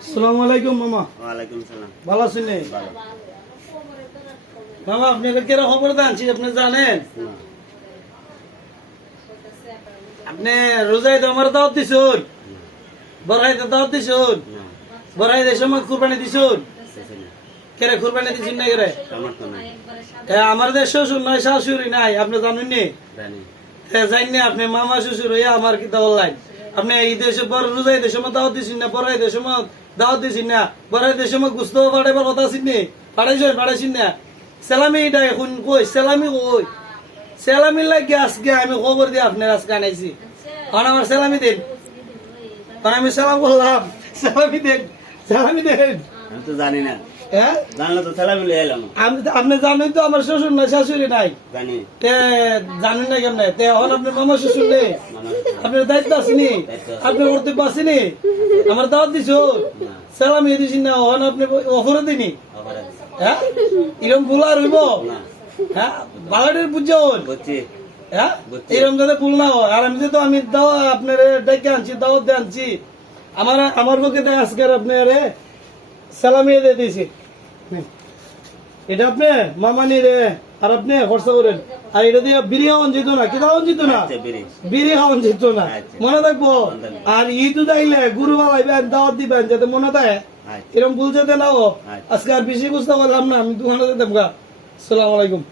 আসসালামু আলাইকুম মামা। ওয়ালাইকুম সালাম। ভালো আছেন? ভালো। মামা আপনি কিরকম খবর আনছি আপনি জানেন? না, আপনি রোজায় তো আমার দাওয়াত দিছুন, বড়াইতে দাওয়াত দিছুন, না, বড়াইতে সময় কুরবানি দিছুন। কিছু না। কেরে কুরবানি দিছুন না কেরে? আমার তো নাই। আমার দেশ শ্বশুর নয় শাশুড়ি নাই, আপনি জানেন নি? জানি। জানেন না আপনি মামা শ্বশুর হইয়া আমার কি দাওয়াল। আপনি এই দেশে বড় রোজাই দেশের সময় দাওয়াত দিছেন না, বড়াই দেশের সময় দাওয়াত দিছেন না, বড়াই দেশের সময় গুস্ত পাঠাইবার কথা আছেন নি, পাঠাইছেন না। সেলামি এটা এখন কই, সেলামি কই, সেলামি লাগে আজকে আমি খবর দিয়ে আপনার আজকে আনাইছি। কারণ আমার সেলামি দেন, কারণ আমি সালাম করলাম, সেলামি দেন, সেলামি দেন। আমি তো জানি না। হ্যাঁ জানলে তো ছেলে মিলে এলাম। আপনি জানেন তো আমার শ্বশুর নাই শাশুড়ি নাই, জানি। তে জানেন না কেমন তে এখন আপনি মামা শ্বশুর নেই, আপনার দায়িত্ব আসেনি, আপনার কর্তব্য আসেনি, আমার দাওয়াত দিছ, সালামি দিছি না, এখন আপনি অফরে দিনি। হ্যাঁ এরকম ভুল আর হইব? হ্যাঁ বালাটের বুঝছেন? বুঝছি। হ্যাঁ এরকম যাতে ভুল না হয়। আর আমি যেহেতু আমি দাওয়া আপনার ডেকে আনছি, দাওয়াত দিয়ে আনছি, আমার পক্ষে দেখ আজকে আপনার সালামি দিয়ে দিয়েছি। এটা আপনি মামানি রে আর আপনি খরচা করেন। আর এটা দিয়ে বিড়ি খাওয়ান যেত না, কি খাওয়ান যেত না, বিড়ি খাওয়ান যেত না, মনে থাকবো। আর ঈদ আইলে গুরু বালাইবেন, দাওয়াত দিবেন যাতে মনে থাকে, এরকম ভুল যাতে না হোক। আজকে আর বেশি বুঝতে পারলাম না, আমি দোকানে যেতাম গা। আসসালামু আলাইকুম।